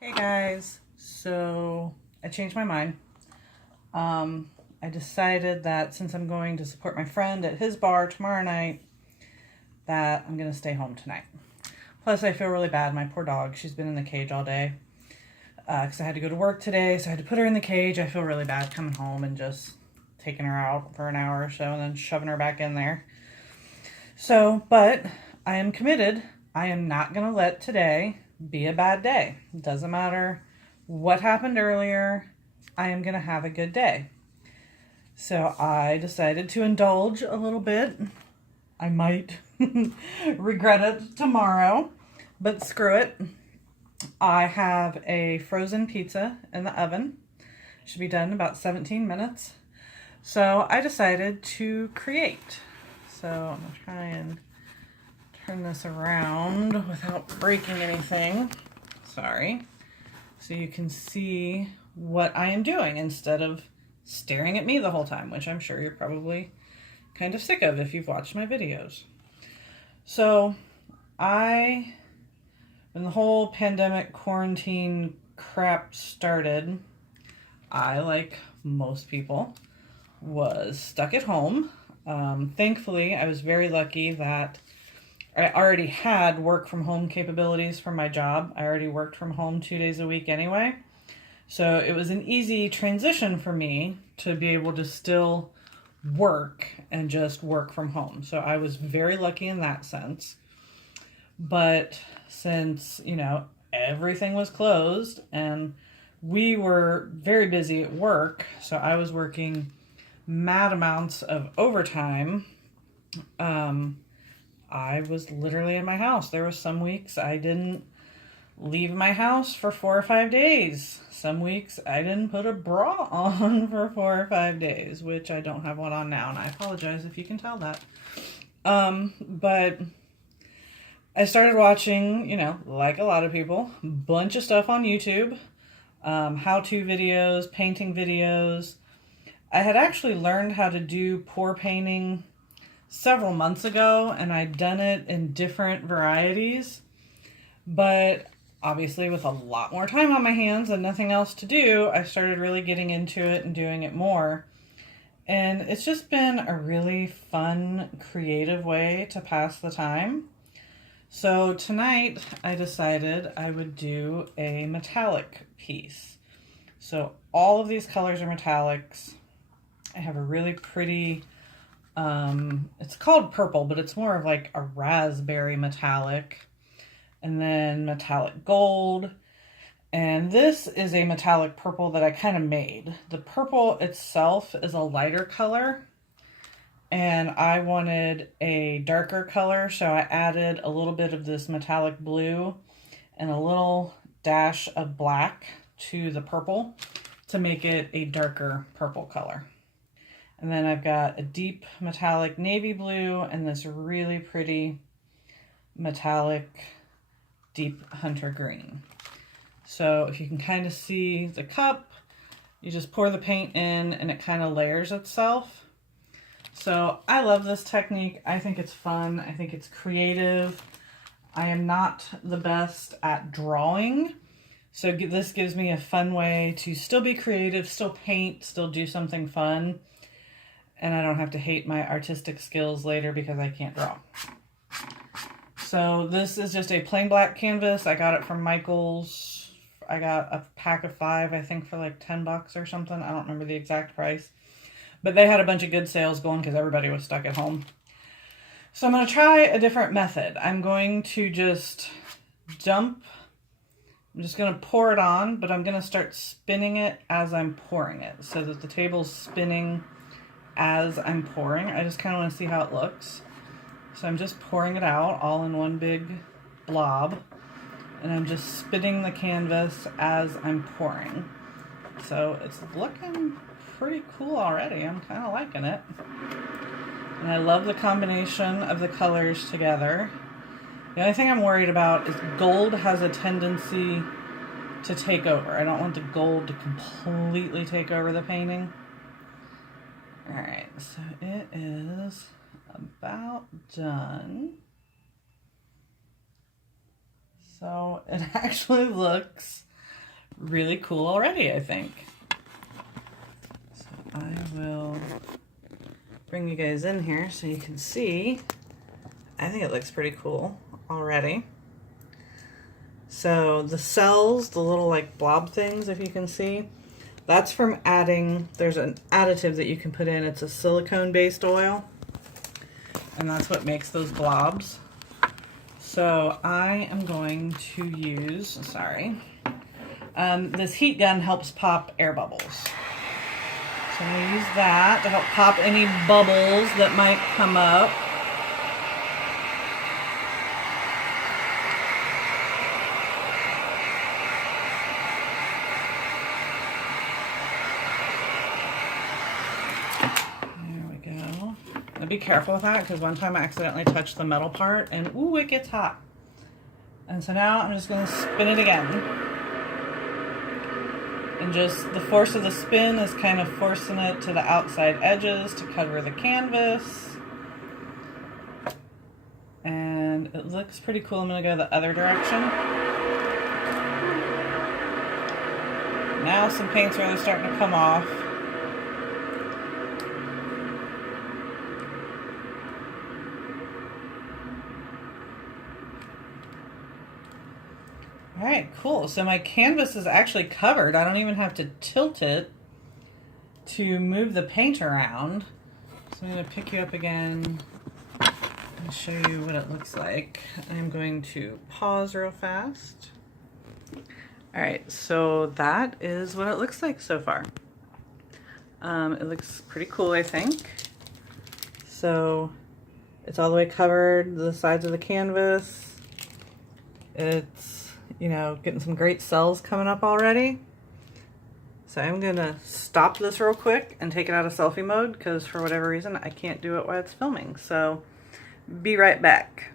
Hey guys, so I changed my mind. I decided that since I'm going to support my friend at his bar tomorrow night, that I'm going to stay home tonight. Plus, I feel really bad. My poor dog, she's been in the cage all day because I had to go to work today, so I had to put her in the cage. I feel really bad coming home and just taking her out for an hour or so and then shoving her back in there. So, but I am committed. I am not going to let today be a bad day. It doesn't matter what happened earlier. I am going to have a good day. So I decided to indulge a little bit. I might regret it tomorrow, but screw it. I have a frozen pizza in the oven. Should be done in about 17 minutes. So I decided to create. So I'm going to try and turn this around without breaking anything. Sorry. So you can see what I am doing instead of staring at me the whole time, which I'm sure you're probably kind of sick of if you've watched my videos. So when the whole pandemic quarantine crap started, I, like most people, was stuck at home. Thankfully, I was very lucky that I already had work from home capabilities for my job. I already worked from home 2 days a week anyway. So it was an easy transition for me to be able to still work and just work from home. So I was very lucky in that sense. But since, everything was closed and we were very busy at work, so I was working mad amounts of overtime. I was literally in my house. There were some weeks I didn't leave my house for 4 or 5 days. Some weeks I didn't put a bra on for 4 or 5 days, which I don't have one on now, and I apologize if you can tell that. But I started watching, like a lot of people, a bunch of stuff on YouTube, how-to videos, painting videos. I had actually learned how to do pour painting several months ago, and I'd done it in different varieties, but obviously with a lot more time on my hands and nothing else to do, I started really getting into it and doing it more. And it's just been a really fun, creative way to pass the time. So tonight I decided I would do a metallic piece. So all of these colors are metallics. I have a really pretty it's called purple, but it's more of like a raspberry metallic, and then metallic gold, and this is a metallic purple that I kind of made. The purple itself is a lighter color, and I wanted a darker color, so I added a little bit of this metallic blue and a little dash of black to the purple to make it a darker purple color. And then I've got a deep metallic navy blue and this really pretty metallic deep hunter green. So if you can kind of see the cup, you just pour the paint in and it kind of layers itself. So I love this technique. I think it's fun. I think it's creative. I am not the best at drawing, so this gives me a fun way to still be creative, still paint, still do something fun. And I don't have to hate my artistic skills later because I can't draw. So this is just a plain black canvas. I got it from Michael's. I got a pack of 5, I think, for like $10 or something. I don't remember the exact price. But they had a bunch of good sales going because everybody was stuck at home. So I'm going to try a different method. I'm going to just I'm just going to pour it on, but I'm going to start spinning it as I'm pouring it so that the table's spinning as I'm pouring. I just kind of want to see how it looks. So I'm just pouring it out all in one big blob, and I'm just spinning the canvas as I'm pouring. So it's looking pretty cool already. I'm kind of liking it. And I love the combination of the colors together. The only thing I'm worried about is gold has a tendency to take over. I don't want the gold to completely take over the painting. Alright, so it is about done. So it actually looks really cool already, I think. So I will bring you guys in here so you can see. I think it looks pretty cool already. So the cells, the little like blob things, if you can see, that's from adding, there's an additive that you can put in. It's a silicone-based oil, and that's what makes those blobs. So I am going to use, this heat gun helps pop air bubbles. So I'm going to use that to help pop any bubbles that might come up. Be careful with that, because one time I accidentally touched the metal part and ooh, it gets hot. And so now I'm just going to spin it again. And just the force of the spin is kind of forcing it to the outside edges to cover the canvas. And it looks pretty cool. I'm going to go the other direction. Now some paint's really starting to come off. All right, cool. So my canvas is actually covered. I don't even have to tilt it to move the paint around. So I'm going to pick you up again and show you what it looks like. I'm going to pause real fast. All right, so that is what it looks like so far. It looks pretty cool, I think. So it's all the way covered, the sides of the canvas. It's, you know, getting some great cells coming up already. So I'm gonna stop this real quick and take it out of selfie mode, because for whatever reason I can't do it while it's filming. So be right back.